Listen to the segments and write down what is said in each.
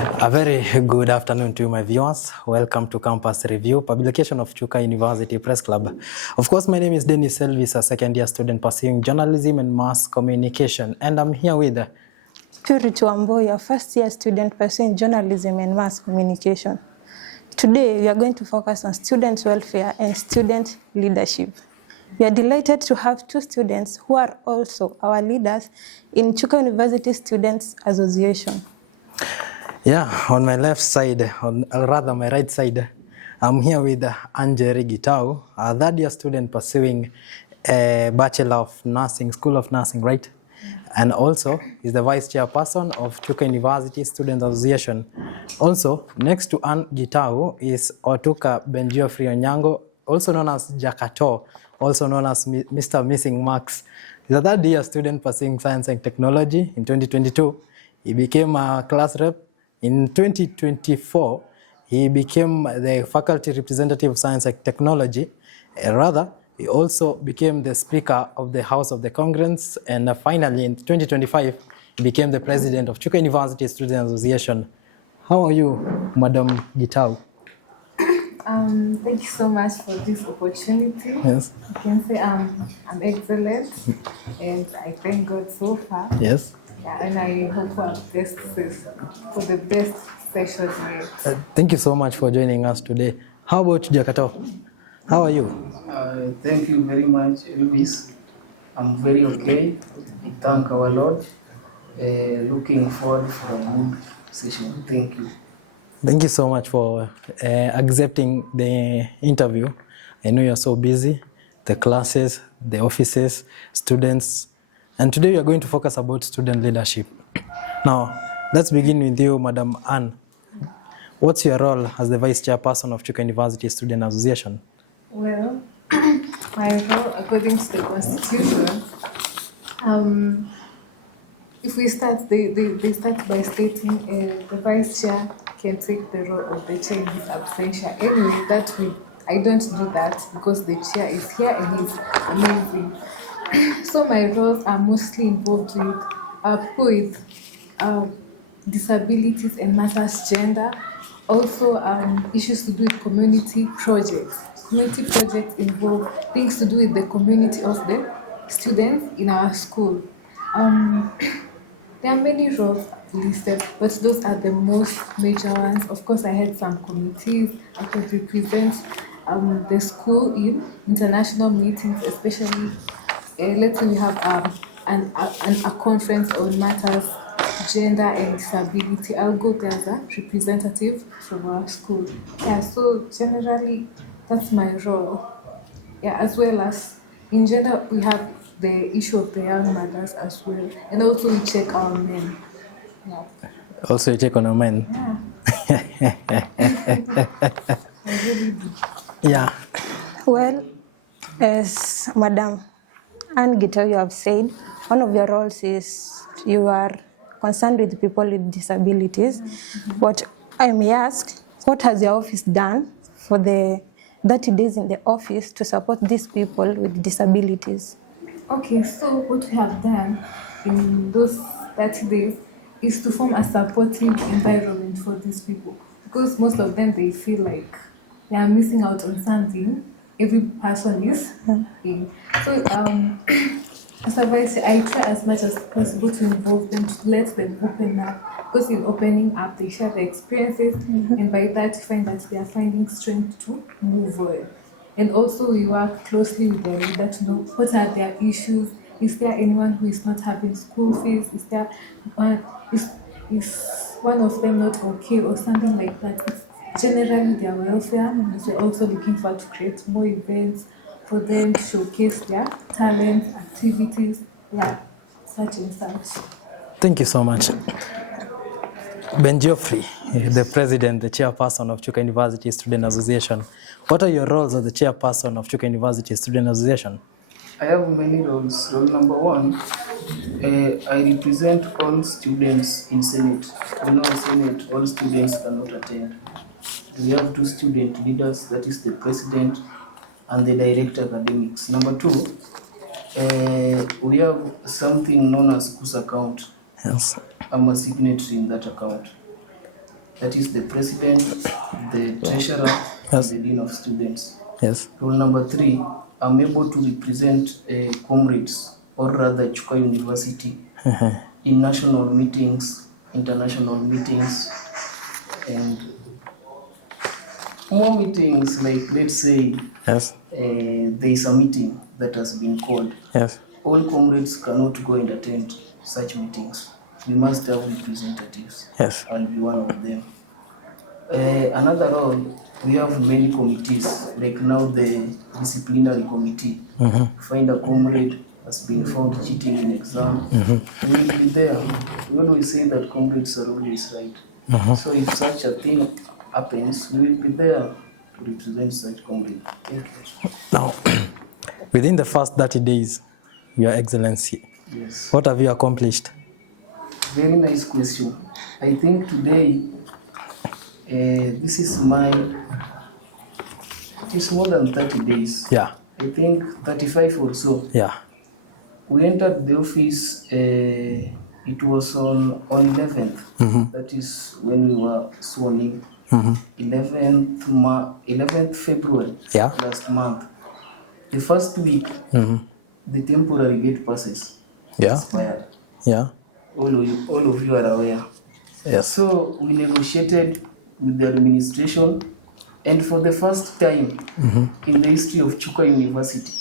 A very good afternoon to you, my viewers. Welcome to Campus Review, publication of Chuka University Press Club. Of course, my name is Dennis Elvis, a second-year student pursuing journalism and mass communication, and I'm here with Purity Wamboy, a first-year student pursuing journalism and mass communication. Today, we are going to focus on student welfare and student leadership. We are delighted to have two students who are also our leaders in Chuka University Student Association. Yeah, on my left side, rather my right side, I'm here with Ann Njeri Gitau, a third-year student pursuing a Bachelor of Nursing, School of Nursing, right? And also is the Vice Chairperson of Chuka University Student Association. Also, next to Ann Gitau is Otuka Ben Geoffrey Onyango, also known as Jakatoo, also known as Mr. Missing Marks. He's a third-year student pursuing Science and Technology. In 2022, he became a class rep. In 2024, he became the faculty representative of Science and Technology. Rather, he also became the Speaker of the House of the Congress. And finally, in 2025, he became the president of Chuka University Student Association. How are you, Madam Gitau? Thank you so much for this opportunity. Yes. I can say I'm excellent, and I thank God so far. Yes. Yeah, and I hope for the best session yet. Thank you so much for joining us today. How about Jakatoo? How are you? Thank you very much, Elvis. I'm very okay. We thank our Lord. Looking forward for a good session. Thank you. Thank you so much for accepting the interview. I know you're so busy, the classes, the offices, students, and today we are going to focus about student leadership. Now, let's begin with you, Madam Ann. What's your role as the Vice Chairperson of Chuka University Student Association? Well, my role, according to the Constitution, if we start, they start by stating the Vice Chair can take the role of the chair in his absentia. Anyway, I don't do that because the chair is here and he's amazing. So my roles are mostly involved with disabilities and matters gender, also issues to do with community projects. Community projects involve things to do with the community of the students in our school. There are many roles listed, but those are the most major ones. Of course, I had some committees. I could represent the school in international meetings, especially, let's say we have a conference on matters, gender and disability. I'll go there as a representative from our school. Yeah, so generally, that's my role. Yeah, as well as, in gender, we have the issue of the young mothers as well. And also we check our men. Yeah. Also, you check on our men. Yeah. I really do. Yeah. Well, as Madam Ann Gitau, you have said, one of your roles is you are concerned with people with disabilities. What I may ask, what has your office done for the 30 days in the office to support these people with disabilities? Okay, so what we have done in those 30 days is to form a supportive environment for these people, because most of them, they feel like they are missing out on something. Every person is in. So as a vice, I try as much as possible to involve them, to let them open up, because in opening up, they share their experiences, and by that, you find that they are finding strength to move on. And also, we work closely with their leader to know what are their issues. Is there anyone who is not having school fees? Is there is one of them not okay or something like that? It's generally their welfare, and we're also looking forward to create more events for them to showcase their talents, activities, yeah, such and such. Thank you so much. Ben Geoffrey, the president, the chairperson of Chuka University Student Association. What are your roles as the chairperson of Chuka University Student Association? I have many roles. Role number one, I represent all students in Senate. You know, in Senate, all students cannot attend. We have two student leaders, that is the president and the director academics. Number two, we have something known as CUSA account. Yes. I'm a signatory in that account. that is the president, the treasurer, Yes. and the dean of students. Yes. Rule number 3, I'm able to represent comrades, or rather Chuka University, in national meetings, international meetings, and more meetings, like let's say Yes. there is a meeting that has been called. Yes. All comrades cannot go and attend such meetings. We must have representatives. Yes. I'll be one of them. Another role, we have many committees, like now the disciplinary committee. Find a comrade has been found cheating in exam. We will be there. We always say that comrades are always right. So if such a thing happens, we will be there to represent such comrade. Thank you. Now, within the first 30 days, Your Excellency, Yes. what have you accomplished? Very nice question. I think today, this is it's more than 30 days. Yeah. I think 35 or so. Yeah. We entered the office, it was on 11th. That is when we were sworn in. 11th February, Yeah. last month. The first week, the temporary gate passes Yeah. expired. Yeah. All of you are aware. Yes. So we negotiated with the administration, and for the first time in the history of Chuka University,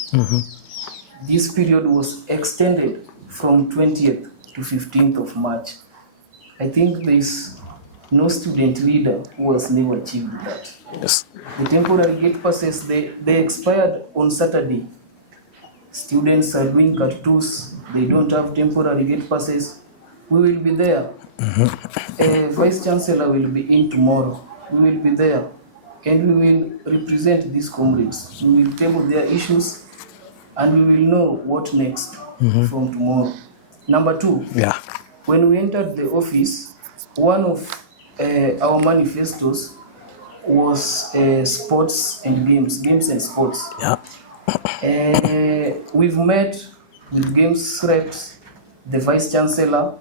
this period was extended from 20th to 15th of March. I think there is no student leader who has never achieved that. Yes. The temporary gate passes, they expired on Saturday. Students are doing Jakatoos, they don't have temporary gate passes. We will be there. Vice Chancellor will be in tomorrow. We will be there. And we will represent these comrades. We will table their issues and we will know what next from tomorrow. Number 2, Yeah. when we entered the office, one of our manifestos was sports and games and sports. Yeah. We've met with games reps, the vice chancellor,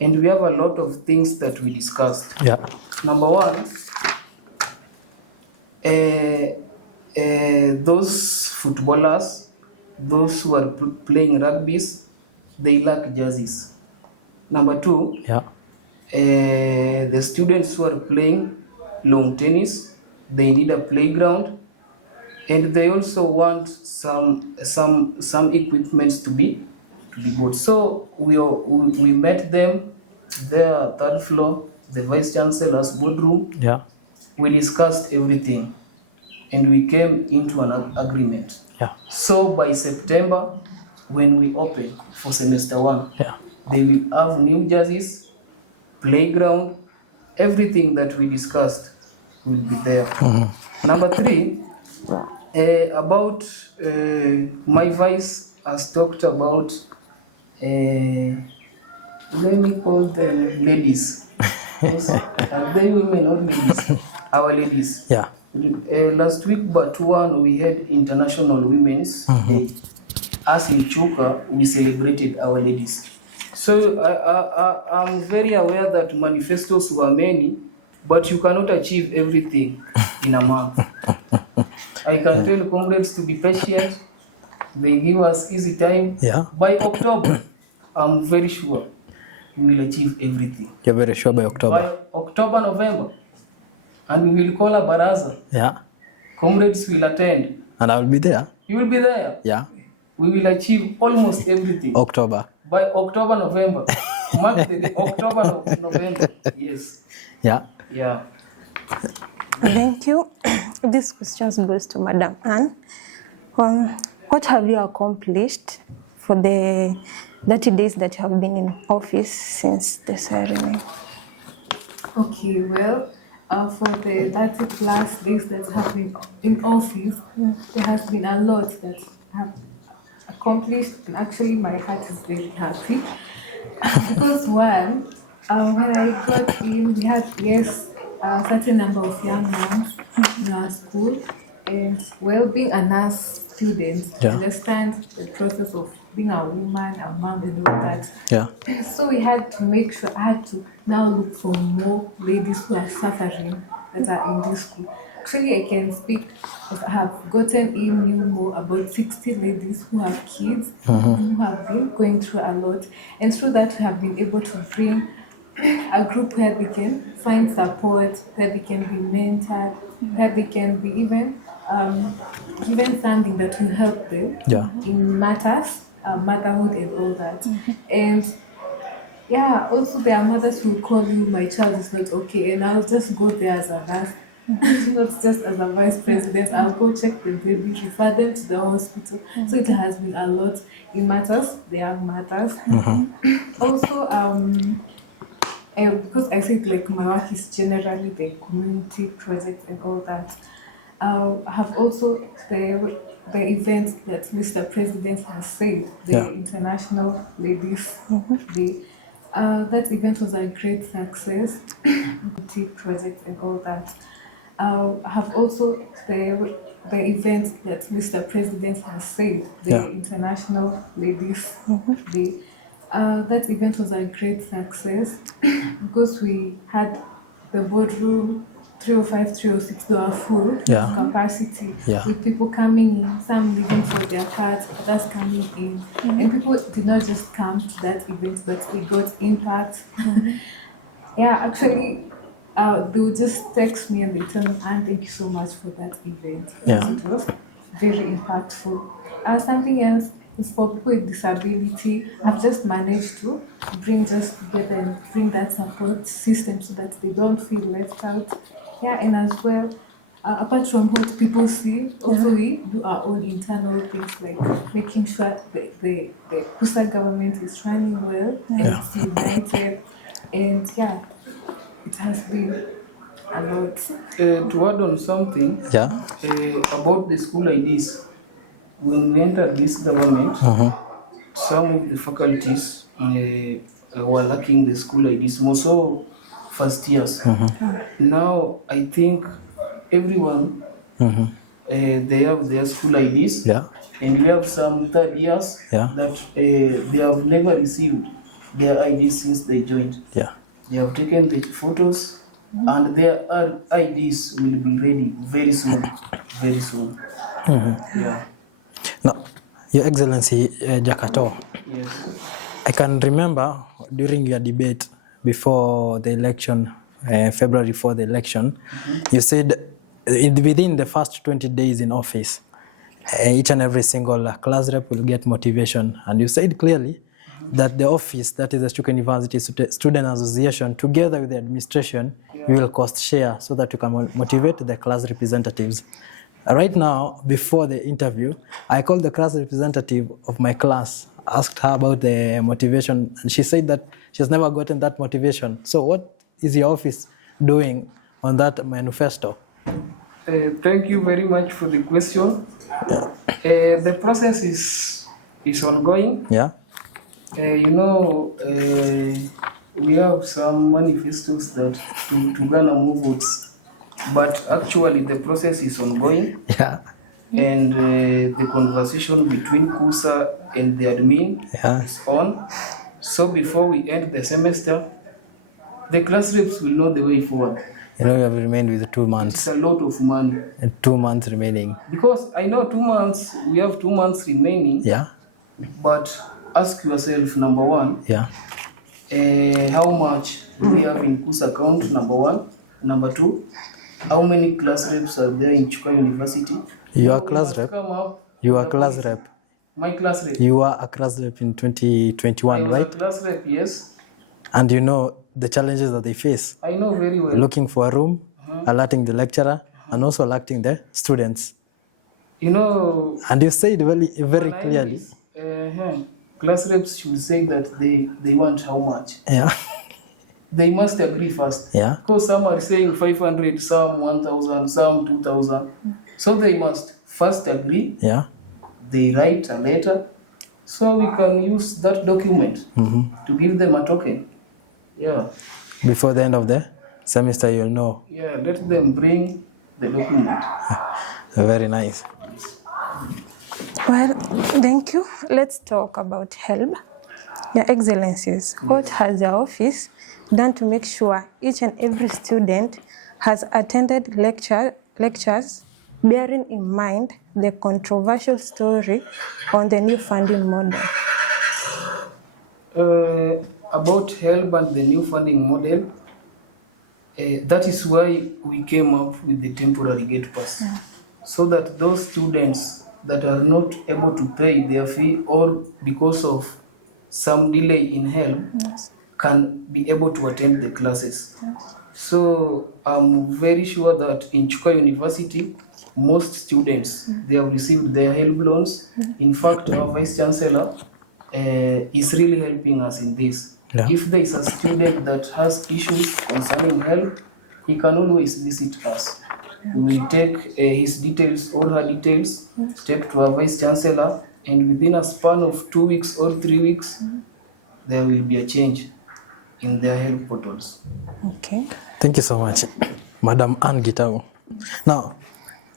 and we have a lot of things that we discussed. Yeah. Number 1, those footballers, those who are playing rugby's, they lack jerseys. Number 2, Yeah. the students who are playing lawn tennis, they need a playground, and they also want some equipments to be good. So we met them there, 3rd floor, the vice chancellor's boardroom. Yeah. We discussed everything, and we came into an agreement. Yeah. So by September, when we open for semester 1, Yeah. they will have new jerseys, playground, everything that we discussed will be there. Number 3, about my vice has talked about, let me call them ladies. Are they women or ladies? Our ladies. Yeah. Last week, but one, we had International Women's Day. As in Chuka, we celebrated our ladies. So I'm very aware that manifestos were many, but you cannot achieve everything in a month. I can tell comrades to be patient. They give us easy time. Yeah. By October, I'm very sure we will achieve everything. You're very sure by October? By October, November, and we will call a baraza. Yeah. Comrades will attend. And I will be there? You will be there. Yeah. We will achieve almost everything. October. By October, November. Mark the day, October, November. Yes. Yeah. Yeah. Thank you. This question goes to Madam Ann. What have you accomplished for the 30 days that you have been in office since the ceremony? Okay, well, for the 30 plus days that have been in office, there has been a lot that have accomplished, and actually my heart is very happy because one, when I got in, we had a certain number of young ones in our school, and well, being a nurse student, Yeah. understand the process of being a woman, a mom, and all that. Yeah. So we had to make sure, I had to now look for more ladies who are suffering that are in this school. Actually, I can speak, I have gotten in new more about 60 ladies who have kids, who have been going through a lot. And through that, we have been able to bring a group where they can find support, where they can be mentored, where they can be even given something that will help them Yeah. in matters, motherhood and all that. And yeah, also there are mothers who call you, my child is not okay, and I'll just go there as a nurse, not just as a vice president. I'll go check the baby, refer them to the hospital. So it has been a lot in matters, the young matters. Also, because I said like my work is generally the community projects and all that. I have also the event that Mr. President has said, the Yeah. International Ladies Day. That event was a great success, community projects and all that. I have also the event that Mr. President has said, the Yeah. International Ladies Day. That event was a great success because we had the boardroom 305, 306, they were full Yeah. capacity, Yeah. with people coming in, some leaving for their cards, others coming in. And people did not just come to that event, but we got impact. Yeah, actually, they would just text me and they tell me, Anne, thank you so much for that event. Yeah. It was very impactful. Something else is for people with disability. I've just managed to bring just together and bring that support system so that they don't feel left out. Yeah, and as well, apart from what people see, also we do our own internal things like making sure the CUSA government is running well and it's united. And yeah, it has been a lot. To add on something Yeah. about the school IDs, when we entered this government, some of the faculties were lacking the school IDs, more so first years. Now I think everyone they have their school IDs, Yeah. and we have some third years Yeah. that they have never received their IDs since they joined. Yeah. They have taken the photos, and their IDs will be ready very soon. Very soon. Yeah. Now, Your Excellency, Jakatoo, Yes. I can remember during your debate before the election, February before the election, you said within the first 20 days in office, each and every single class rep will get motivation. And you said clearly that the office, that is the Chuka University Student Association, together with the administration, we will cost share so that you can motivate the class representatives. Right now, before the interview, I called the class representative of my class, asked her about the motivation, and she said that she's never gotten that motivation. So what is your office doing on that manifesto? Thank you very much for the question. The process is ongoing. Yeah? We have some manifestos that to garner more votes, but actually the process is ongoing. Yeah. And the conversation between CUSA and the admin is on. So before we end the semester, the class reps will know the way forward. You know, you have remained with 2 months. It's a lot of money. And 2 months remaining. Because I know 2 months, we have 2 months remaining. Yeah? But ask yourself, number one, Yeah. how much do we have in CUSA account, number one. Number two, how many class reps are there in Chuka University? You are class rep. You are class rep. My class rep. You are a class rep in 2021, I was right? a class rep, yes. And you know the challenges that they face. I know very well. Looking for a room, alerting the lecturer, and also alerting the students. You know, And you said very clearly. Class reps should say that they want how much. Yeah. They must agree first. Yeah. Because some are saying 500, some 1,000, some 2,000. So they must first agree. Yeah. They write a letter, so we can use that document to give them a token. Yeah. Before the end of the semester, you'll know. Yeah, let them bring the document. Very nice. Well, thank you. Let's talk about HELB. Your Excellencies, what has your office done to make sure each and every student has attended lectures bearing in mind the controversial story on the new funding model? About HELB and the new funding model, that is why we came up with the temporary gate pass, so that those students that are not able to pay their fee or because of some delay in HELB can be able to attend the classes. So I'm very sure that in Chuka University, most students, they have received their HELB loans. In fact, our Vice Chancellor is really helping us in this. Yeah. If there is a student that has issues concerning HELB, he can always visit us. We will take his details, all her details, take to our Vice Chancellor, and within a span of 2 weeks or 3 weeks, there will be a change in their HELB portals. Okay. Thank you so much, Madam Ann Gitau. Now,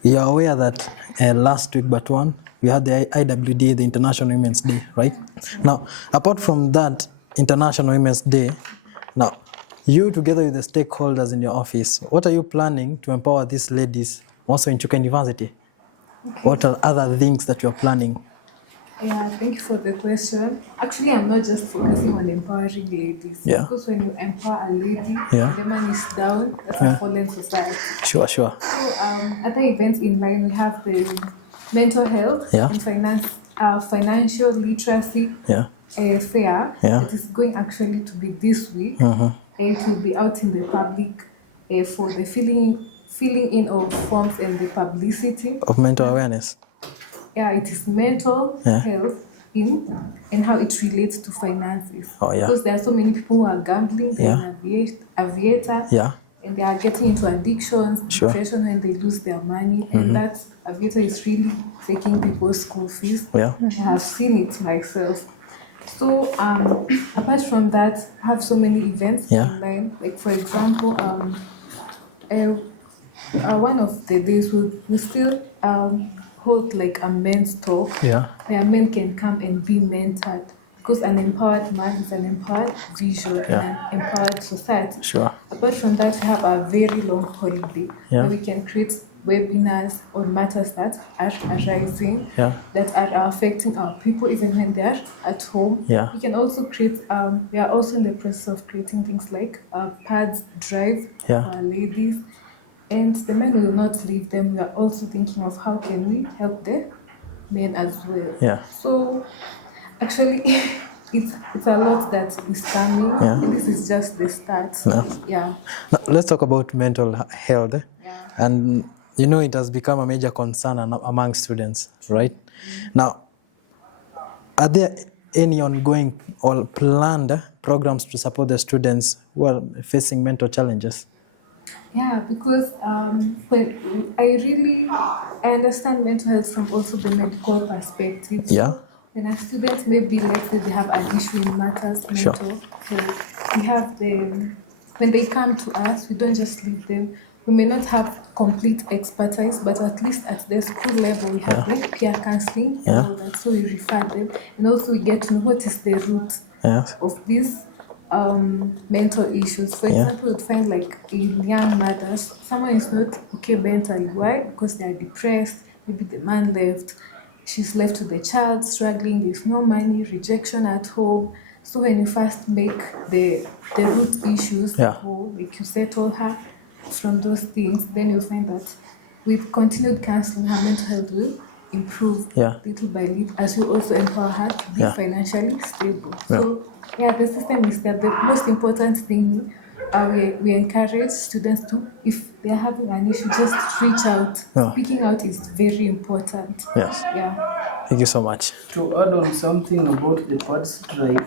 you are aware that last week but one, we had the IWD, the International Women's Day, right? Now, apart from that International Women's Day, now, you together with the stakeholders in your office, what are you planning to empower these ladies also in Chuka University? Okay. What are other things that you're planning? Yeah, thank you for the question. Actually, I'm not just focusing on empowering ladies. Yeah. Because when you empower a lady, Yeah. the man is down, that's Yeah. a fallen society. Sure. So, other events in line, we have the mental health Yeah. and financial literacy Yeah. fair. Yeah. It is going actually to be this week. It will be out in the public for the filling in of forms and the publicity. Of mental awareness. Yeah, it is mental Yeah. health and how it relates to finances. Oh, yeah. Because there are so many people who are gambling, they're Yeah. an aviator, Yeah. and they are getting into addictions, Sure. depression when they lose their money, and that aviator is really taking people's school fees. Yeah. I have seen it myself. So apart from that, I have so many events Yeah. online. Like for example, one of the days we still hold like a men's talk Yeah. where men can come and be mentored, because an empowered man is an empowered vision Yeah. and an empowered society. Sure. Apart from that, we have a very long holiday Yeah. where we can create webinars on matters that are arising, Yeah. that are affecting our people even when they are at home. Yeah. We can also create, we are also in the process of creating things like a pads drive Yeah. for our ladies. And the men will not leave them. We are also thinking of how can we help the men as well. Yeah. So actually, it's a lot that is coming. Yeah. And this is just the start. Yeah. Yeah. Now, let's talk about mental health. Yeah. And you know, it has become a major concern among students, right? Now, are there any ongoing or planned programs to support the students who are facing mental challenges? Yeah, because when I understand mental health from also the medical perspective. Yeah. When a student maybe let's say they have an issue in matters Sure. mental health, we have them when they come to us, we don't just leave them. We may not have complete expertise, but at least at the school level, we have like peer counseling and all that. So we refer them, and also we get to know what is the root Yeah. of these mental issues. For example, you'd find like in young mothers, someone is not okay mentally. Why? Because they are depressed. Maybe the man left. She's left to the child, struggling with no money, rejection at home. So when you first make the root issues whole, like you settle her from those things, then you'll find that with continued counseling, her mental health will improve little by little, as you also empower her to be financially stable. So the system is that the most important thing we encourage students to, if they're having an issue, just reach out. Speaking out is very important. Yes. Yeah. Thank you so much. To add on something about the PADS drive,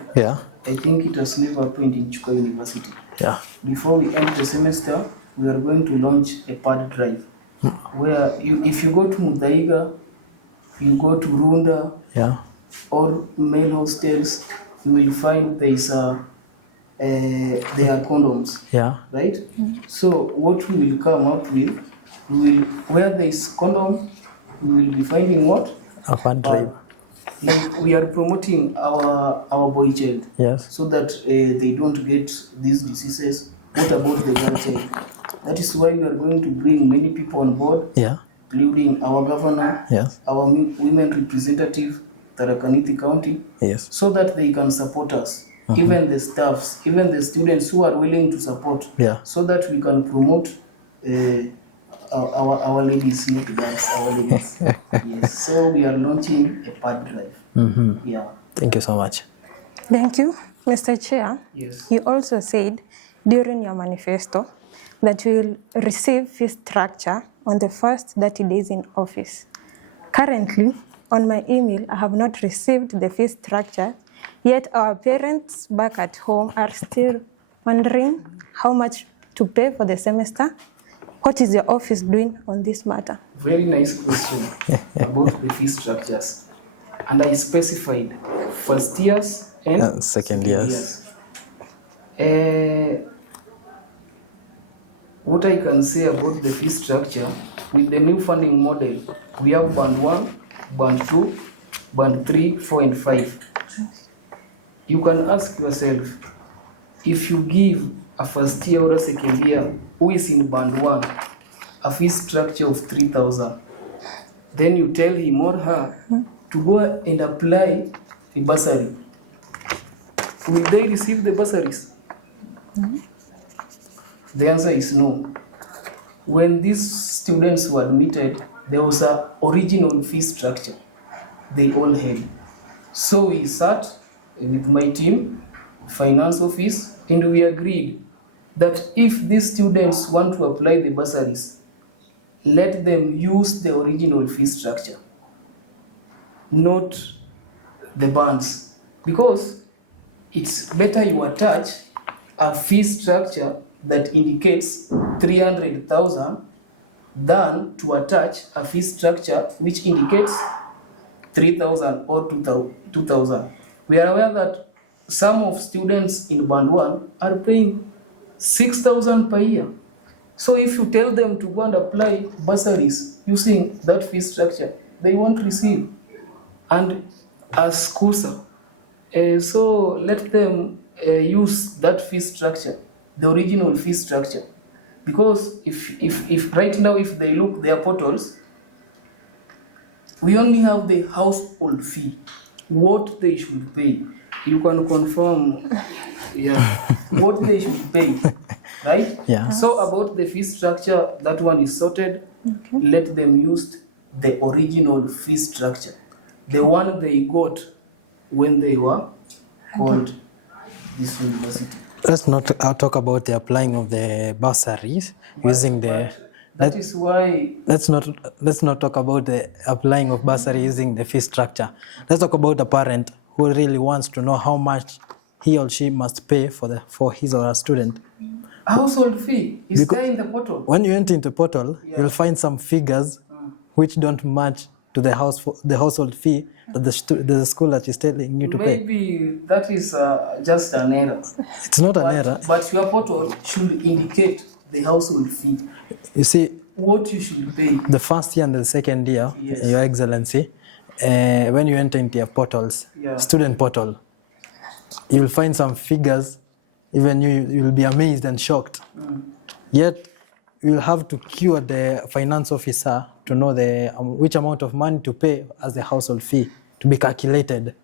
I think it has never happened in Chuka University. Yeah. Before we end the semester, we are going to launch a PAD drive, where if you go to Mudaiga, you go to Runda, or male hostels, you will find there are condoms, right? So what we will come up with, where there is condom, we will be finding what? A fun drive. Like we are promoting our boy child, Yes. so that they don't get these diseases. What about the girl child? That is why we are going to bring many people on board, Yeah. including our governor, Yes. our women representative, Tarakaniti County, Yes. so that they can support us. Even the staffs, even the students who are willing to support, Yeah. so that we can promote our ladies, not girls, our ladies. Yes. So we are launching a pad drive. Yeah. Thank you so much. Thank you, Mr. Chair. Yes. You also said during your manifesto that you will receive fee structure on the first 30 days in office. Currently, on my email, I have not received the fee structure, yet our parents back at home are still wondering how much to pay for the semester. What is your office doing on this matter? Very nice question about the fee structures. And I specified first years and Second years. What I can say about the fee structure, with the new funding model, we have band 1, band 2, band 3, 4, and 5. You can ask yourself, if you give a first year or a second year who is in band 1 a fee structure of 3,000, then you tell him or her to go and apply the bursary. Will they receive the bursaries? The answer is no. When these students were admitted, there was an original fee structure they all had. So we sat with my team, finance office, and we agreed that if these students want to apply the bursaries, let them use the original fee structure, not the bands, because it's better you attach a fee structure that indicates 300,000 than to attach a fee structure which indicates 3,000 or 2,000. We are aware that some of students in band 1 are paying 6,000 per year. So if you tell them to go and apply bursaries using that fee structure, they won't receive. And as CUSA, so let them use that fee structure, the original fee structure. Because if right now, if they look their portals, we only have the household fee, what they should pay. You can confirm, what they should pay, right? Yeah. So about the fee structure, that one is sorted. Okay. Let them use the original fee structure, the one they got when they were called this university. Let's not talk about the applying of the bursaries using the. That is why. Let's not talk about the applying of bursary using the fee structure. Let's talk about a parent who really wants to know how much he or she must pay for his or her student. Household fee is there in the portal. When you enter into the portal, you'll find some figures which don't match to the household fee that the school that is telling you to pay. Maybe that is just an error. It's not an error. But your portal should indicate the household fee. You see, what you should pay. The first year and the second year, Yes. Your Excellency, when you enter into your portals, student portal, you'll find some figures, even you'll be amazed and shocked. Yet, you'll have to cue the finance officer to know which amount of money to pay as the household fee to be calculated,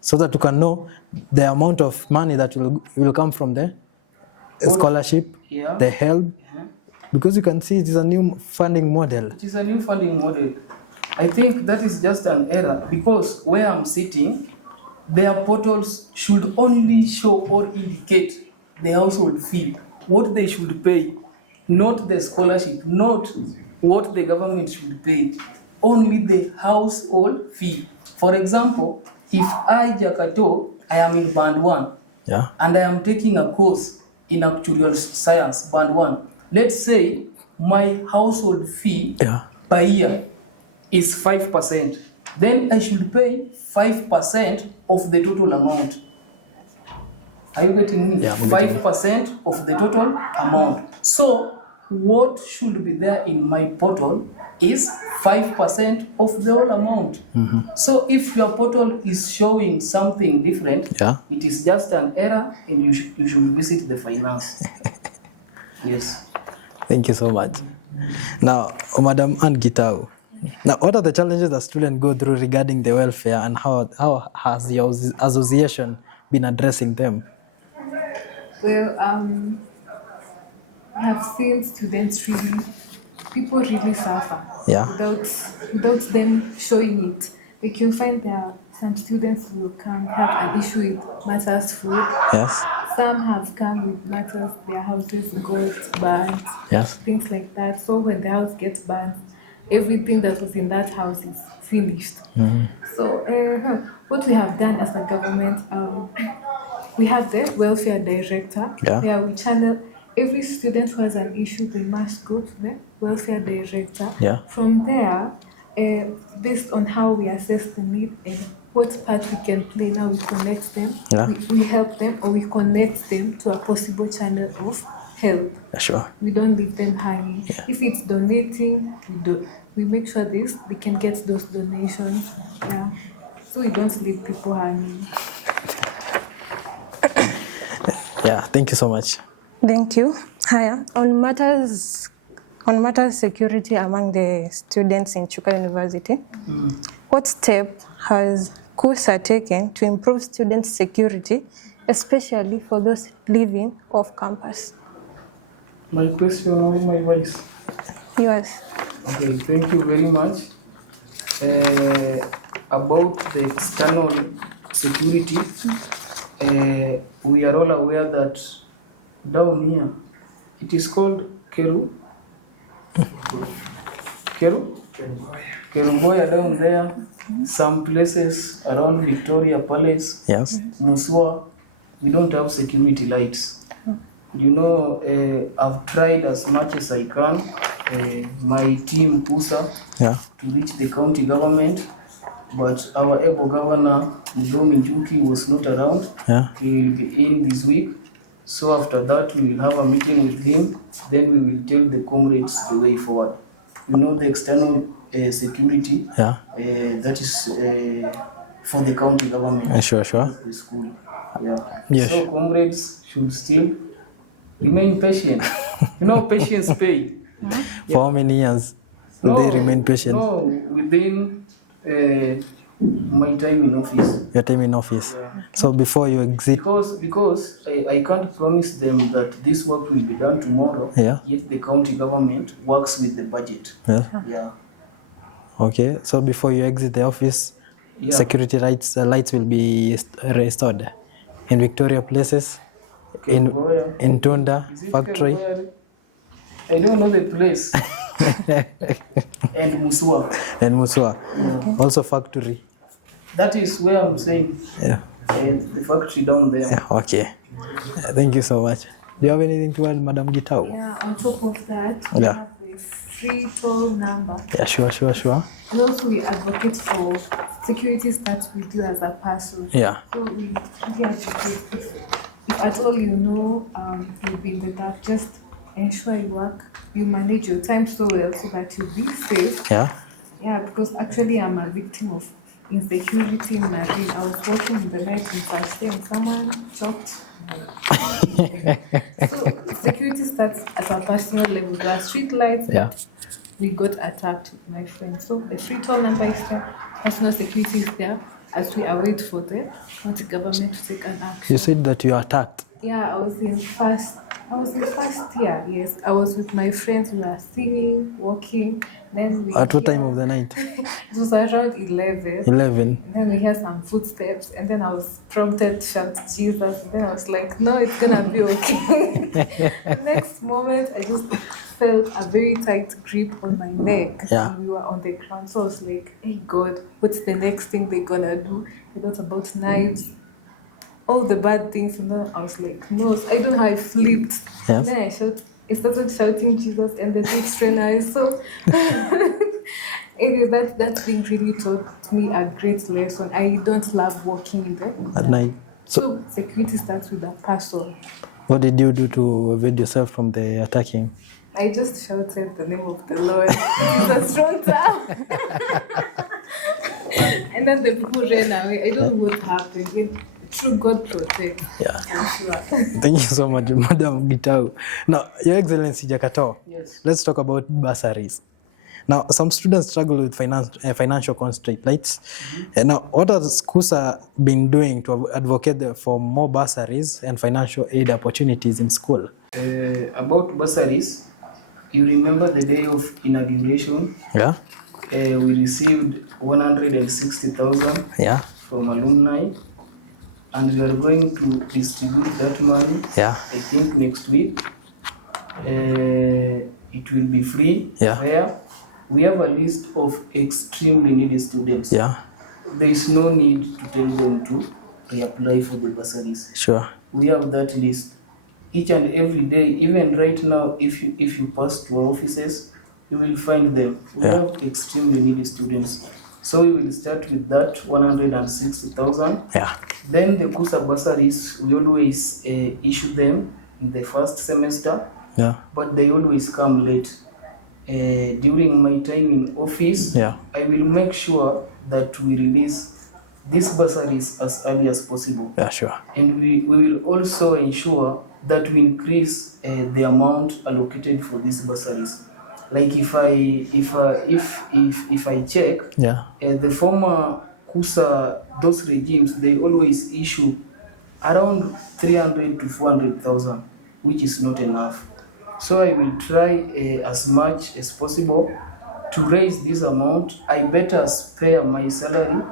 so that you can know the amount of money that will come from the scholarship, the help, because you can see it is a new funding model. It is a new funding model. I think that is just an error, because where I'm sitting, their portals should only show or indicate the household fee, what they should pay, not the scholarship, not what the government should pay, only the household fee. For example, if I, Jakatoo, I am in band 1, and I am taking a course in actuarial science, band 1, let's say my household fee per year is 5%. Then I should pay 5% of the total amount. Are you getting me? 5% of the total amount. So what should be there in my portal is 5% of the whole amount. So if your portal is showing something different, Yeah. it is just an error, and you should visit the finance. Yes. Thank you so much. Now, Madam Ann Gitau, now what are the challenges that students go through regarding the welfare, and how has your association been addressing them? Well, I have seen students people really suffer Yeah. without them showing it. Like you find there are some students who can have an issue with matters food. Yes. Some have come with matters their houses got burned. Yes. Things like that. So when the house gets burned, everything that was in that house is finished. So what we have done as a government, we have the welfare director. Yeah. Where we channel every student who has an issue, they must go to the welfare director. Yeah. From there, based on how we assess the need and what part we can play, now we connect them. Yeah. We help them, or we connect them to a possible channel of help. Sure. We don't leave them hanging. If it's donating, we make sure they can get those donations. Yeah. So we don't leave people hanging. Yeah. Thank you so much. Thank you. Hiya. On matters security among the students in Chuka University, what step has CUSA taken to improve student security, especially for those living off campus? My question or my voice? Yours. Okay, thank you very much. About the external security, we are all aware that down here, it is called Keru. Kerugoya down there, some places around Victoria Palace, Yes. Muswa, we don't have security lights. You know, I've tried as much as I can, my team CUSA, Yeah. to reach the county government, but our able governor, Mdomi Njuki, was not around. Yeah. He will be in this week. So after that, we will have a meeting with him. Then we will tell the comrades the way forward. You know, the external security, Yeah. that is for the county government. Sure. The school. Yeah. Yes. So comrades should still remain patient. You know, patience pay. For how many years will they remain patient? No, within my time in office. Your time in office. Yeah. So before you exit. Because I can't promise them that this work will be done tomorrow. Yeah. Yet the county government works with the budget. Yeah. Yeah. Okay. So before you exit the office, Yeah. security lights will be restored in Victoria places, Kerugoya. in Tunda Is it factory. Kerugoya? I don't know the place. And Muswa. And Muswa. Also factory. That is where I'm saying. Yeah. And the factory down there. Yeah. Okay. Thank you so much. Do you have anything to add, Madam Gitau? Yeah, on top of that, we Yeah. have the free toll number. Yeah, sure. And also we advocate for security starts with you as a person. Yeah. So we really advocate if at all you know you'll be in the dark, just ensure you you manage your time so well so that you'll be safe. Yeah. Yeah, because actually I'm a victim of insecurity in Marine. I was walking in the night in first day and someone chopped. So security starts at a personal level. There are street lights. Yeah. We got attacked with my friend. So the free toll number is there. Personal security is there as we await for the county government to take an action. You said that you are attacked. Yeah, I was in first year. Yes, I was with my friends. We were singing, walking. Then we At what time of the night? It was around 11. 11. And then we heard some footsteps, and then I was prompted to shout Jesus. And then I was like, no, it's gonna be okay. Next moment, I just felt a very tight grip on my neck. Yeah. And we were on the ground. So I was like, hey God, what's the next thing they're gonna do? I thought about knives, all the bad things. And then I was like, no, I don't know how I flipped. Yes. Then I started shouting Jesus, and the things ran out. So anyway, that thing really taught me a great lesson. I don't love walking in the At night. So security starts with a person. What did you do to evade yourself from the attacking? I just shouted the name of the Lord. It's a strong term. And then the people ran away. I don't know what happened. When true God protect. Yeah. I'm sure. Thank you so much, Madam Gitau. Now, Your Excellency Jakatoo, Yes. let's talk about bursaries. Now, some students struggle with financial constraints. And now, what has CUSA been doing to advocate for more bursaries and financial aid opportunities in school? About bursaries, you remember the day of inauguration? Yeah. We received 160,000 Yeah. from alumni, and we are going to distribute that money. Yeah. I think next week. It will be free. Yeah. Fair. We have a list of extremely needy students. Yeah. There is no need to tell them to reapply for the bursaries. Sure. We have that list. Each and every day, even right now, if you pass to our offices, you will find them. We have extremely needy students. So we will start with that 160,000. Yeah. Then the CUSA bursaries, we always issue them in the first semester, Yeah. but they always come late. During my time in office, Yeah. I will make sure that we release these bursaries as early as possible. Yeah, sure. And we will also ensure that we increase the amount allocated for these bursaries. Like if I check, Yeah. the former CUSA, those regimes, they always issue around 300 to 400,000, which is not enough. So I will try as much as possible to raise this amount. I better spare my salary,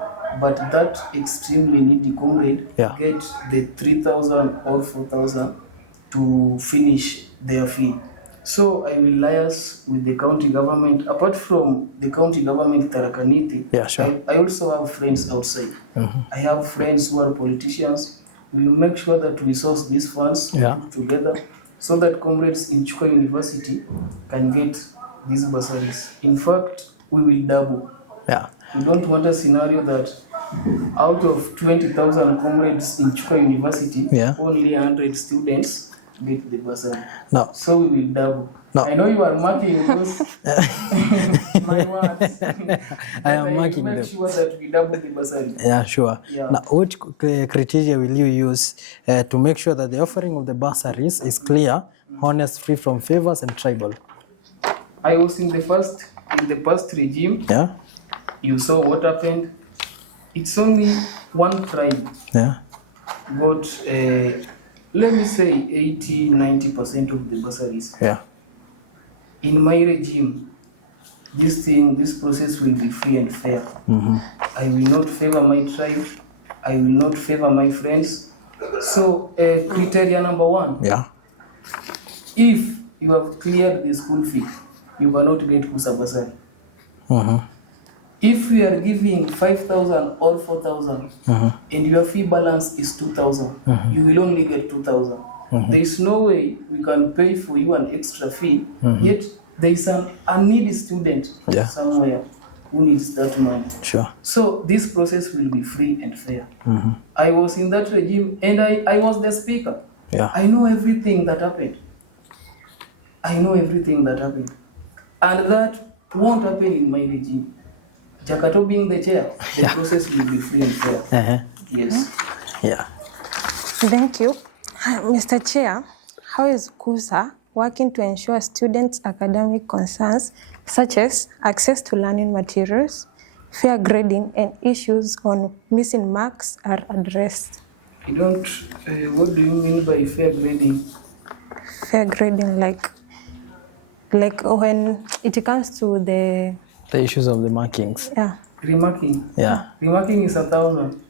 but that extremely needy comrade get the 3,000 or 4,000 to finish their fee. So I will liaise with the county government. Apart from the county government, Tarakaniti, I also have friends outside. I have friends who are politicians. We will make sure that we source these funds together so that comrades in Chuka University can get these bursaries. In fact, we will double. Yeah. We don't want a scenario that out of 20,000 comrades in Chuka University, only 100 students get the bursary. No. So we will double. No. I know you are marking those my words. I am marking them. Make sure that we double the bursary. Yeah, sure. Yeah. Now, which criteria will you use to make sure that the offering of the bursaries is clear, honest, free from favors and tribal? I was in the past regime. Yeah. You saw what happened. It's only one tribe. Yeah. Got let me say 80-90% of the bursaries. Yeah. In my regime, this process will be free and fair. I will not favor my tribe. I will not favor my friends. So, criteria number one. Yeah. If you have cleared the school fee, you cannot get CUSA bursary. If we are giving 5,000 or 4,000 and your fee balance is 2,000, you will only get 2,000. There is no way we can pay for you an extra fee, yet there is a needy student somewhere who needs that money. Sure. So this process will be free and fair. I was in that regime and I was the speaker. Yeah. I know everything that happened. And that won't happen in my regime. Jakatoo being the chair, the process will be free and fair. Yes. Yeah. Thank you. Mr. Chair, how is CUSA working to ensure students' academic concerns such as access to learning materials, fair grading, and issues on missing marks are addressed? I don't, what do you mean by fair grading? Fair grading, like when it comes to the issues of the markings. Yeah. Remarking. Yeah. Remarking is 1,000.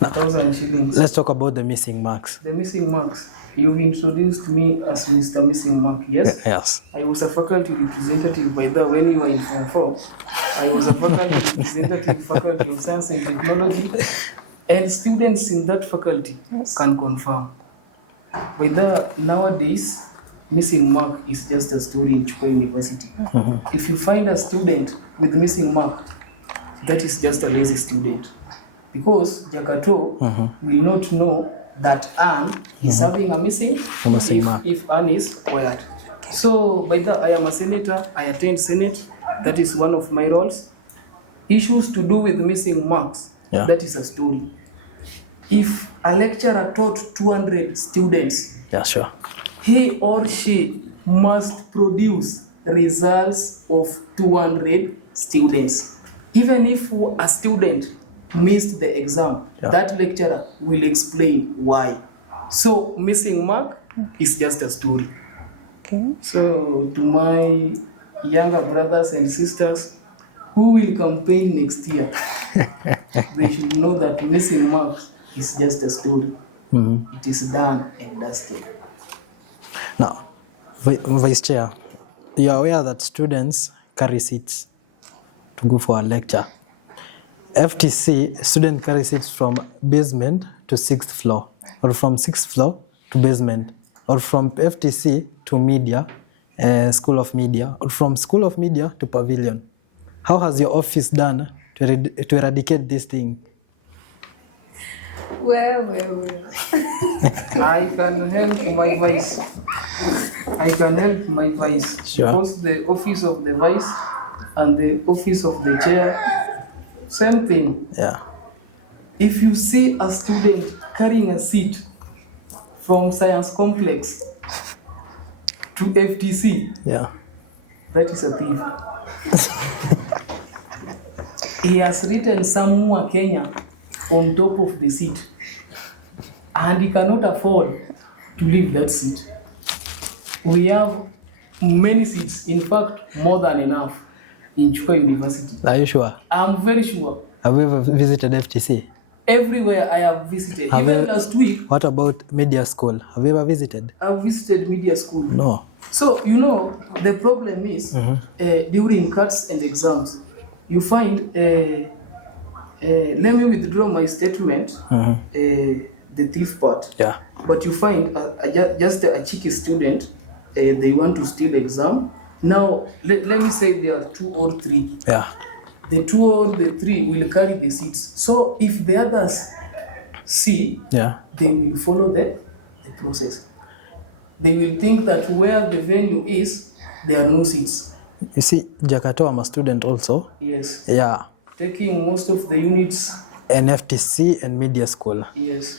1,000 shillings. Let's talk about the missing marks. The missing marks. You introduced me as Mr. Missing Mark, yes? Yes. I was a faculty representative by the when you were in Form 4. I was a faculty representative, Faculty of Science and Technology, and students in that faculty can confirm. By the nowadays, missing mark is just a story in Chuka University. If you find a student with missing mark, that is just a lazy student. Because Jakatoo will not know that Ann is having a missing mark. If Ann is quiet. So by that, I am a senator, I attend Senate, that is one of my roles. Issues to do with missing marks, Yeah. that is a story. If a lecturer taught 200 students, Yeah, sure. he or she must produce results of 200 students. Even if a student missed the exam, Yeah. that lecturer will explain why. So missing mark is just a story. Okay. So to my younger brothers and sisters who will campaign next year, they should know that missing marks is just a story. It is done and dusted. Now, Vice Chair, you are aware that students carry seats to go for a lecture. FTC, student carry seats from basement to 6th floor, or from 6th floor to basement, or from FTC to media, School of Media, or from School of Media to Pavilion. How has your office done to eradicate this thing? Well. I can help my vice. Sure. Because the office of the vice and the office of the chair, same thing. Yeah. If you see a student carrying a seat from Science Complex to FTC, Yeah. that is a thief. He has written somewhere Kenya on top of the seat, and he cannot afford to leave that seat. We have many seats, in fact, more than enough in Chuka University. Are you sure? I'm very sure. Have you ever visited FTC? Everywhere I have visited, even last week, What about media school? Have you ever visited? I visited media school. No. So, the problem is during cuts and exams, you find, let me withdraw my statement, the thief part. Yeah. But you find just a cheeky student, they want to steal exam. Now, let me say there are 2 or 3. Yeah. The 2 or the 3 will carry the seats. So if the others see, Yeah. they will follow the process. They will think that where the venue is, there are no seats. You see, Jakatoo, I'm a student also. Yes. Yeah. Taking most of the units. And FTC and media school. Yes.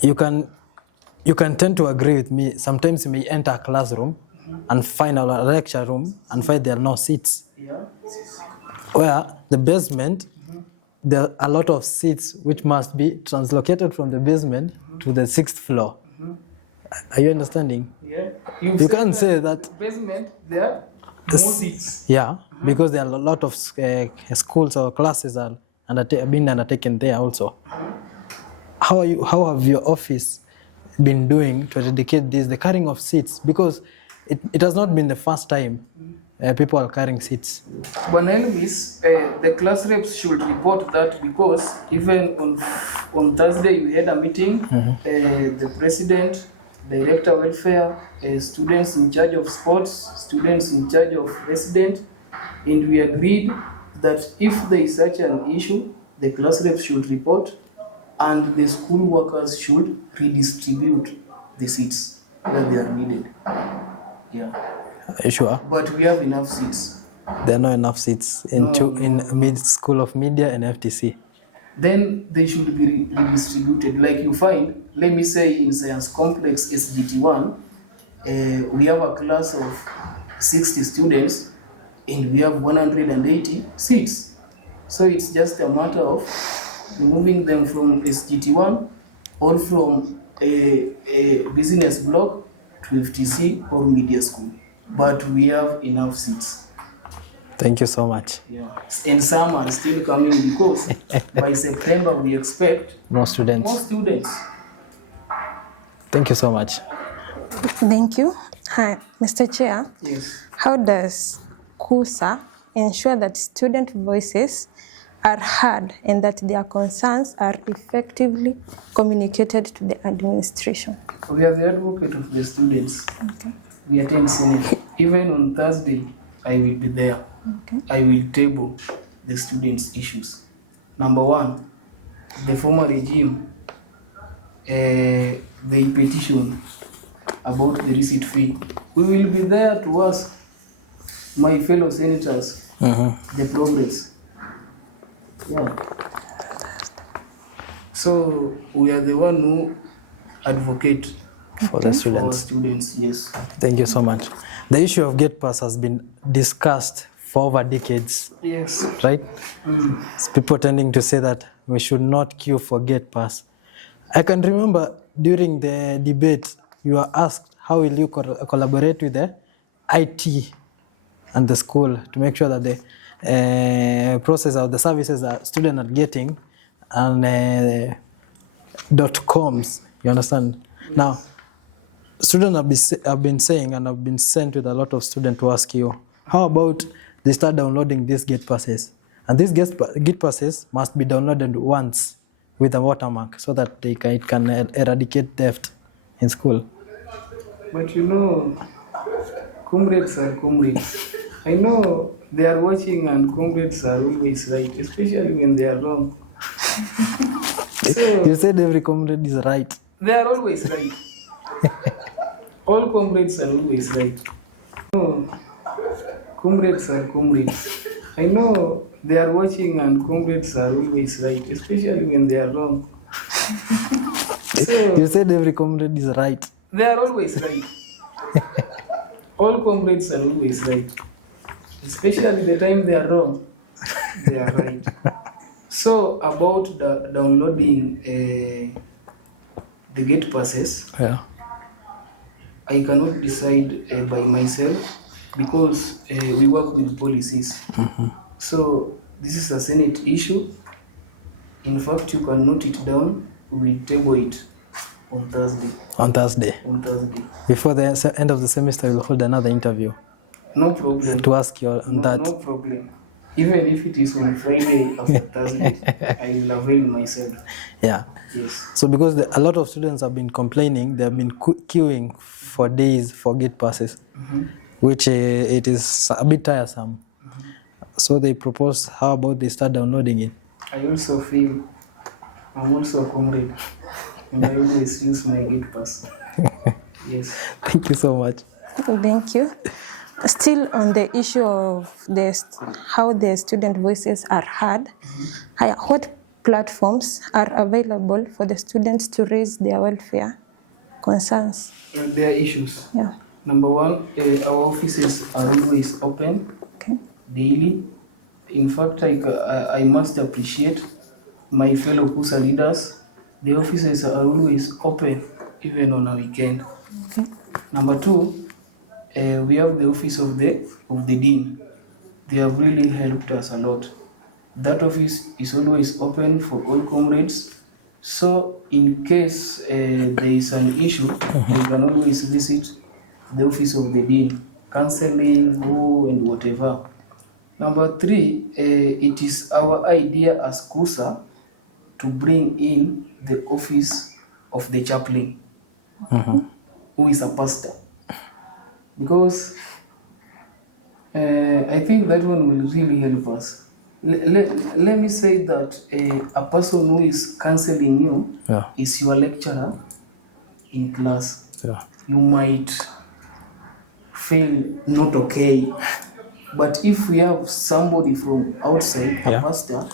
You can tend to agree with me. Sometimes you may enter a classroom and find a lecture room and find there are no seats. Yeah. Where the basement, there are a lot of seats which must be translocated from the basement to the 6th floor. Are you understanding? Yeah. You can't say that. Basement, there are more seats. Yeah, because there are a lot of schools or classes are being undertaken there also. How have your office been doing to eradicate this, the carrying of seats? Because it has not been the first time people are carrying seats. When Elvis, the class reps should report that, because even on Thursday we had a meeting, the president, director welfare, students in charge of sports, students in charge of resident, and we agreed that if there is such an issue, the class reps should report and the school workers should redistribute the seats that they are needed. Yeah. Are you sure? But we have enough seats. There are not enough seats in School of Media and FTC. Then they should be redistributed. Like you find, let me say in Science Complex SGT1, we have a class of 60 students and we have 180 seats. So it's just a matter of removing them from SGT1 or from a business block to FTC or media school. But we have enough seats. Thank you so much. Yeah. And some are still coming because by September we expect More students. more students. Thank you so much. Thank you. Hi, Mr. Chair. Yes. How does CUSA ensure that student voices are heard and that their concerns are effectively communicated to the administration? We are the advocate of the students. Okay. We attend Senate. Even on Thursday, I will be there. Okay. I will table the students' issues. Number 1, the former regime, they petition about the receipt fee, we will be there to ask my fellow senators the progress. Yeah. So we are the one who advocate For the for our students. students. Yes. Thank you so much. The issue of gate pass has been discussed for over decades, Yes. right? It's people tending to say that we should not queue for gate pass. I can remember during the debate, you were asked how will you collaborate with the IT and the school to make sure that the process of the services that students are getting and .coms, you understand? Yes. Now, students have been saying, and I've been sent with a lot of students to ask you, how about they start downloading these gate passes? And these gate passes must be downloaded once with a watermark so that it can eradicate theft in school. But you know, comrades are comrades. I know they are watching and comrades are always right, especially when they are wrong. So, you said every comrade is right. They are always right. All comrades are always right. No, comrades are comrades. I know they are watching and comrades are always right, especially when they are wrong. So, you said every comrade is right. They are always right. All comrades are always right, especially the time they are wrong. They are right. So about the downloading the gate passes, Yeah. I cannot decide by myself because we work with policies. So this is a Senate issue. In fact, you can note it down. We table it on Thursday. On Thursday. On Thursday. Before the end of the semester, we'll hold another interview. No problem. To ask you on that. No problem. Even if it is on Friday after Thursday, I will avail myself. Yeah. Yes. So because a lot of students have been complaining, they have been queuing for days for gate passes, which it is a bit tiresome. So they propose, how about they start downloading it? I also feel I'm also a comrade, and I always use my gate pass. Yes. Thank you so much. Thank you. Still on the issue of how the student voices are heard, what platforms are available for the students to raise their welfare concerns? There are issues. Yeah. Number one, our offices are always open daily. In fact, I must appreciate my fellow CUSA leaders. The offices are always open, even on a weekend. Number two, we have the office of the dean. They have really helped us a lot. That office is always open for all comrades. So in case there is an issue, you can always visit the office of the dean, counseling, and whatever. Number three, it is our idea as CUSA to bring in the office of the chaplain, who is a pastor. Because I think that one will really help us. Let me say that a person who is counseling you is your lecturer in class. Yeah. You might feel not okay. But if we have somebody from outside, a pastor,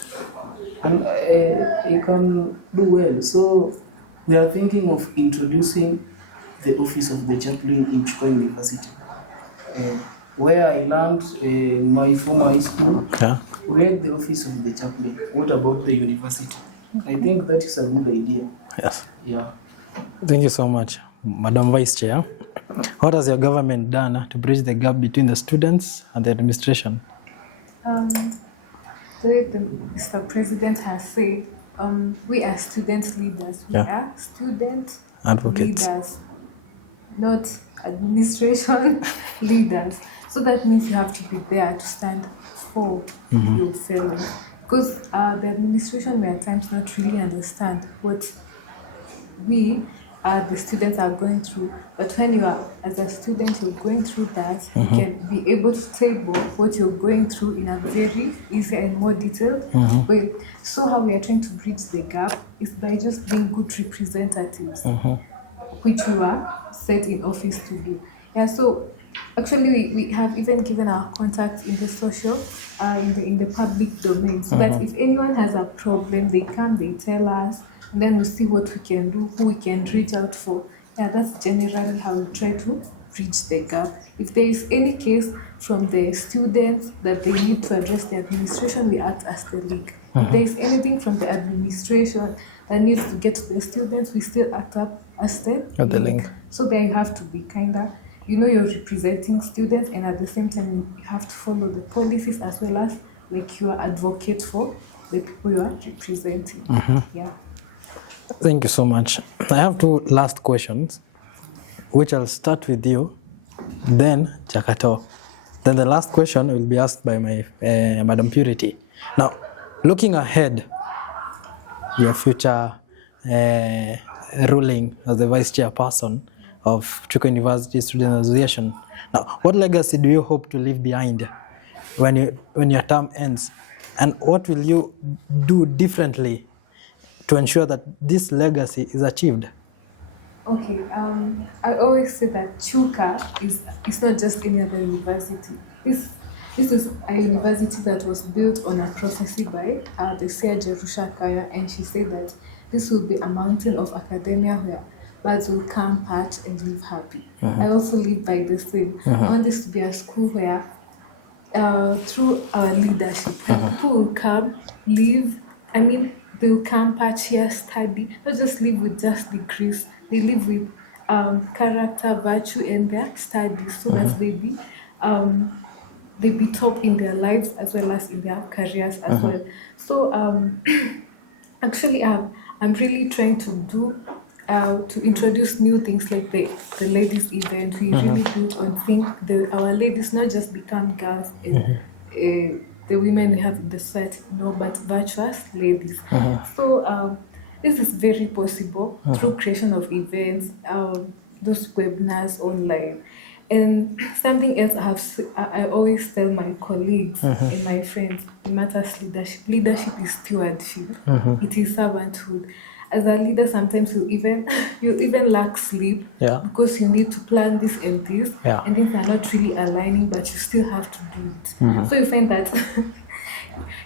and he can do well. So they are thinking of introducing the office of the chaplain in Chuka University, where I learned my former high school. Yeah. We had the office of the chaplain. What about the university? I think that is a good idea. Yes. Yeah. Thank you so much, Madam Vice Chair. What has your government done to bridge the gap between the students and the administration? The way Mr. President has said, we are student leaders. We are student advocates, leaders, not administration leaders. So that means you have to be there to stand for your fellow. Because the administration may at times not really understand what we the students are going through, but when you are as a student, you're going through that, you can be able to table what you're going through in a very easy and more detailed way. So how we are trying to bridge the gap is by just being good representatives, which we are set in office to do. Yeah, so Actually, we have even given our contacts in the social, in the public domain, so that if anyone has a problem, they come, they tell us, and then we see what we can do, who we can reach out for. Yeah, that's generally how we try to bridge the gap. If there is any case from the students that they need to address the administration, we act as the link. If there is anything from the administration that needs to get to the students, we still act up as the link. So there you have to be kinda, you're representing students, and at the same time you have to follow the policies as well as like you are advocate for the people you are representing. Yeah. Thank you so much. I have two last questions, which I'll start with you, then Jakatoo. Then the last question will be asked by my Madam Purity. Now, looking ahead, your future ruling as the Vice Chairperson of Chuka University Student Association. Now, what legacy do you hope to leave behind when your term ends? And what will you do differently to ensure that this legacy is achieved? Okay, I always say that Chuka is not just any other university. This is a university that was built on a prophecy by the seer Jerusha Kaya, and she said that this will be a mountain of academia where birds will come, perch, and live happy. I also live by the same. I want this to be a school where, through our leadership, people will come, live. They will come, perch here, study, not just live with just degrees. They live with character, virtue, and their studies, so that they be top in their lives as well as in their careers as well. So actually, I'm really trying to introduce new things like the ladies event. We really built on our ladies not just become girls and the women we have in the society, but virtuous ladies. So this is very possible through creation of events, those webinars online. And something else I always tell my colleagues and my friends, it matters leadership. Leadership is stewardship. It is servanthood. As a leader, sometimes you even lack sleep because you need to plan this and this, and things are not really aligning, but you still have to do it. So you find that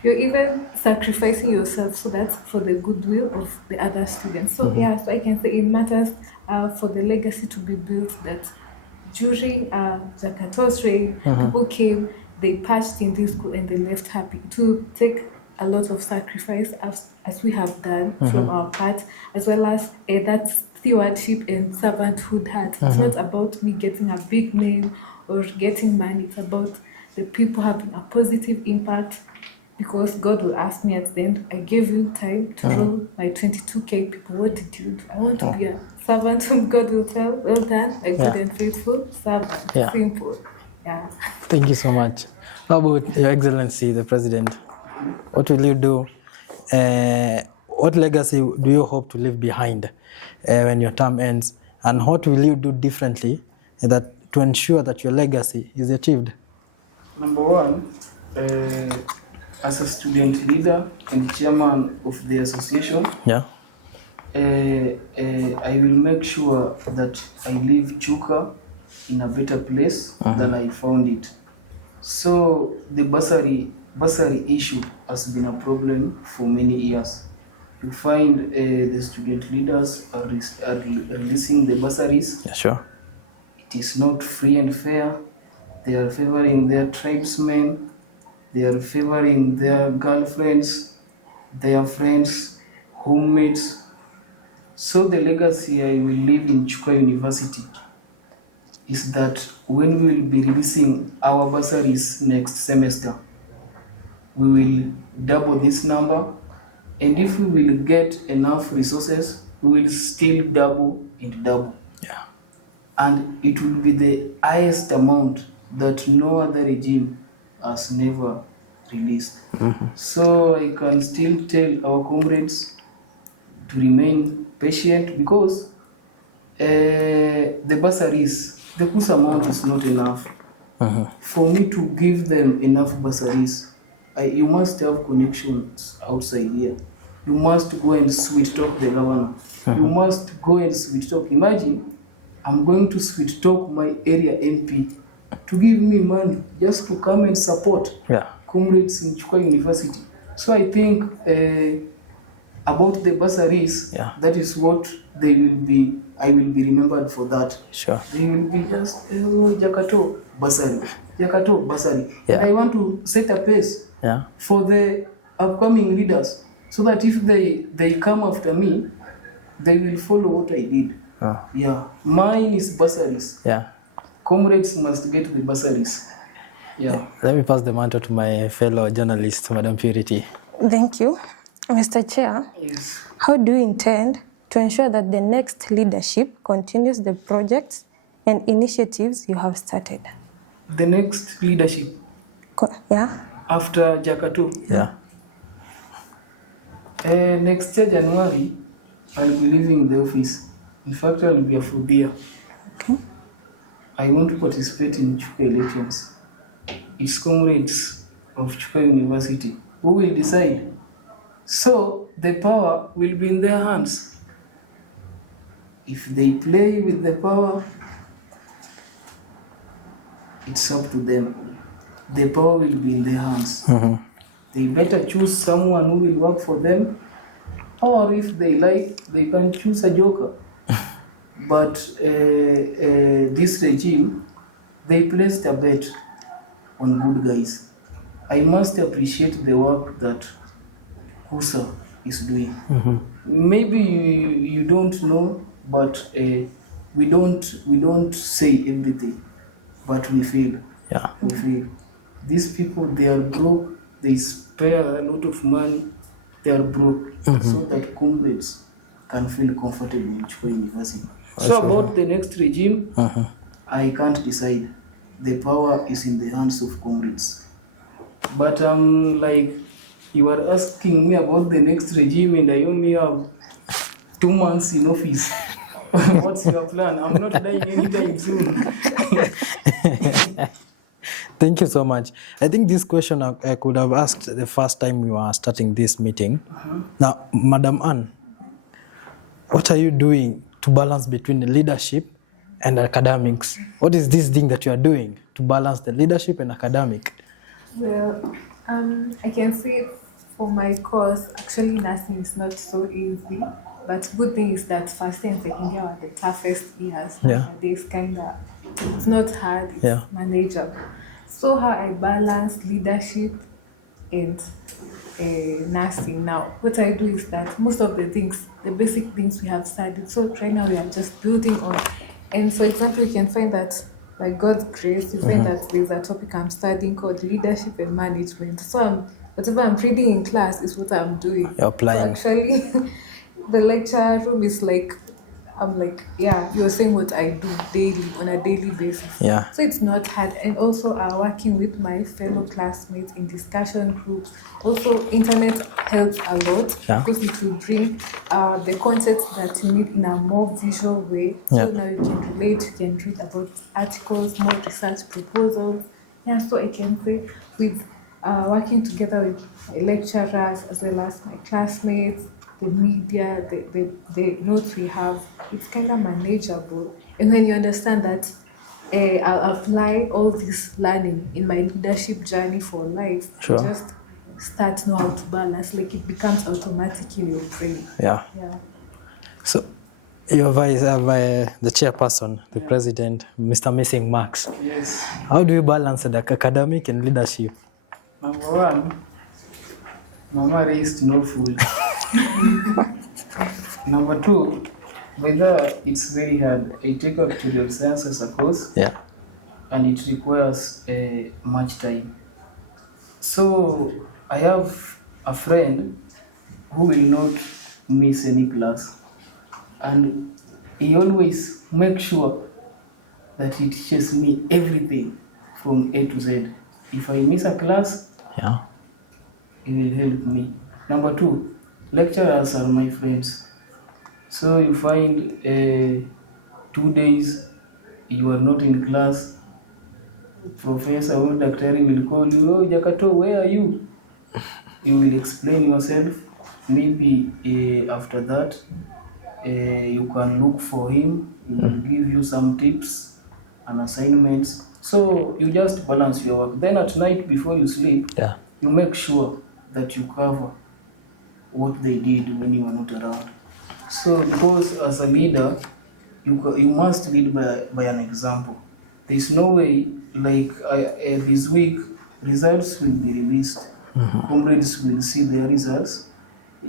you're even sacrificing yourself so that's for the goodwill of the other students. So so I can say it matters for the legacy to be built that during Jakatoo's reign, people came, they patched in this school and they left happy. To take a lot of sacrifice as we have done from our part, as well as that stewardship and servanthood heart. It's not about me getting a big name or getting money. It's about the people having a positive impact, because God will ask me at the end, I gave you time to roll my 22K people. What did you do? I want to be a servant whom God will tell, well done, a good and faithful servant. Simple. Yeah. Thank you so much. How about Your Excellency, the President? What will you do? What legacy do you hope to leave behind when your term ends? And what will you do differently to ensure that your legacy is achieved? Number one, as a student leader and chairman of the association, I will make sure that I leave Chuka in a better place than I found it. So the bursary issue has been a problem for many years. You find the student leaders are releasing the bursaries. It is not free and fair. They are favoring their tribesmen. They are favoring their girlfriends, their friends, homemates. So the legacy I will leave in Chuka University is that when we will be releasing our bursaries next semester, we will double this number, and if we will get enough resources, we will still double and double. And it will be the highest amount that no other regime has never released. So I can still tell our comrades to remain patient, because the bursaries, the CUSA amount is not enough. For me to give them enough bursaries, you must have connections outside here. You must go and sweet talk the governor. You must go and sweet talk. Imagine, I'm going to sweet talk my area MP to give me money just to come and support Yeah. comrades in Chuka University. So I think about the bursaries, Yeah. that is what I will be remembered for that. Sure. They will be just Jakatoo bursary, Jakatoo bursary. Yeah. And I want to set a pace Yeah. for the upcoming leaders, so that if they come after me, they will follow what I did. Oh. Yeah, mine is bursaries. Yeah. Comrades must get the bursaries. Yeah. Let me pass the mantle to my fellow journalist, Madam Purity. Thank you. Mr. Chair, Yes. how do you intend to ensure that the next leadership continues the projects and initiatives you have started? The next leadership Yeah? after Jakatoo. Yeah. Next year, January, I'll be leaving the office. In fact, I'll be a Fudia. Okay. I want to participate in Chuka elections. It's comrades of Chuka University who will decide. So the power will be in their hands. If they play with the power, it's up to them. The power will be in their hands. Mm-hmm. They better choose someone who will work for them, or if they like, they can choose a joker. But this regime, they placed a bet on good guys. I must appreciate the work that CUSA is doing. Mm-hmm. Maybe you don't know, but we don't say everything, but we feel. Yeah. We feel. These people, they are broke. They spare a lot of money. They are broke, so that comrades can feel comfortable in Chuka University. So about the next regime, I can't decide. The power is in the hands of comrades. But like, you are asking me about the next regime, and I only have 2 months in office. What's your plan? I'm not dying anytime soon. Thank you so much. I think this question I could have asked the first time we were starting this meeting. Now, Madam Ann, what are you doing to balance between the leadership and academics? What is this thing that you are doing to balance the leadership and academic? Well, I can say for my course, actually nursing is not so easy. But good thing is that first and second year are the toughest years. Yeah. Nowadays, it's not hard, it's manageable. So how I balance leadership and nursing now, what I do is that most of the things, the basic things we have studied, so right now we are just building on. And for example, you can find that by God's grace, you find that there's a topic I'm studying called leadership and management. So whatever I'm reading in class is what I'm doing. You're applying. So actually, the lecture room is like, I'm like, yeah, you're saying what I do daily, on a daily basis. Yeah. So it's not hard. And also working with my fellow classmates in discussion groups. Also, internet helps a lot because it will bring the concepts that you need in a more visual way. So now you can relate, you can read about articles, more research proposals. Yeah, so I can say with working together with lecturers as well as my classmates, the media, the notes we have, it's kind of manageable. And when you understand that I'll apply all this learning in my leadership journey for life, you just start to know how to balance, like it becomes automatic in your brain. Yeah. So you're the chairperson, the president, Mr. Missing Marks. Yes. How do you balance the academic and leadership? Number one, Mama raised no fool. Number two, whether it's very hard. I take actuarial science as a course, and it requires much time. So I have a friend who will not miss any class, and he always makes sure that he teaches me everything from A to Z. If I miss a class, he will help me. Number two, lecturers are my friends. So you find 2 days you are not in class, Professor or Doctor will call you, oh Jakatoo, where are you? You will explain yourself. Maybe after that, you can look for him. He will give you some tips and assignments. So you just balance your work. Then at night before you sleep, Yeah. you make sure that you cover what they did when you were not around. So because as a leader, you must lead by an example. There's no way, like this week, results will be released. Comrades will see their results.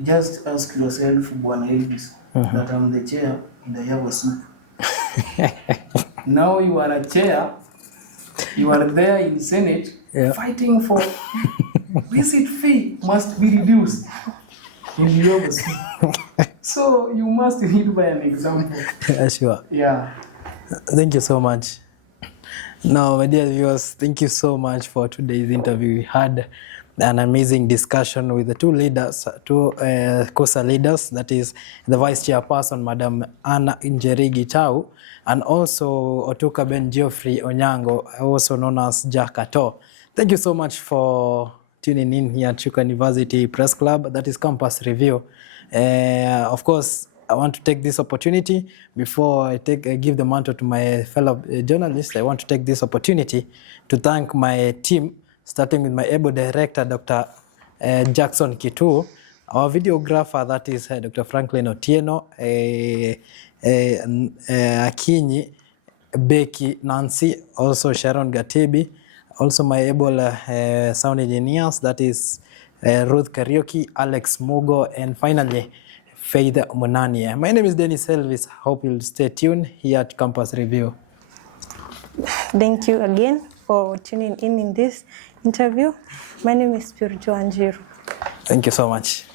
Just ask yourself, Bwana Elvis, that I'm the chair and I have a soup. Now you are a chair, you are there in Senate, fighting for visit fee must be reduced. And you have a soup. So you must lead by an example. Sure. Yeah. Thank you so much. Now, my dear viewers, thank you so much for today's interview. We had an amazing discussion with the two leaders, two CUSA leaders, that is the Vice Chairperson, Madam Ann Njeri Gitau, and also Otuka Ben Geoffrey Onyango, also known as Jakatoo. Thank you so much for tuning in here at Chuka University Press Club, that is Campus Review. Of course, I want to take this opportunity, before I give the mantle to my fellow journalists, I want to take this opportunity to thank my team, starting with my able director, Dr. Jackson Kitu, our videographer, that is Dr. Franklin Otieno, Akinyi, Becky, Nancy, also Sharon Gatibi, also my able sound engineers, that is Ruth Karaoke, Alex Mugo, and finally Faith Munania. My name is Dennis Elvis. Hope you'll stay tuned here at Campus Review. Thank you again for tuning in this interview. My name is Chuka University. Thank you so much.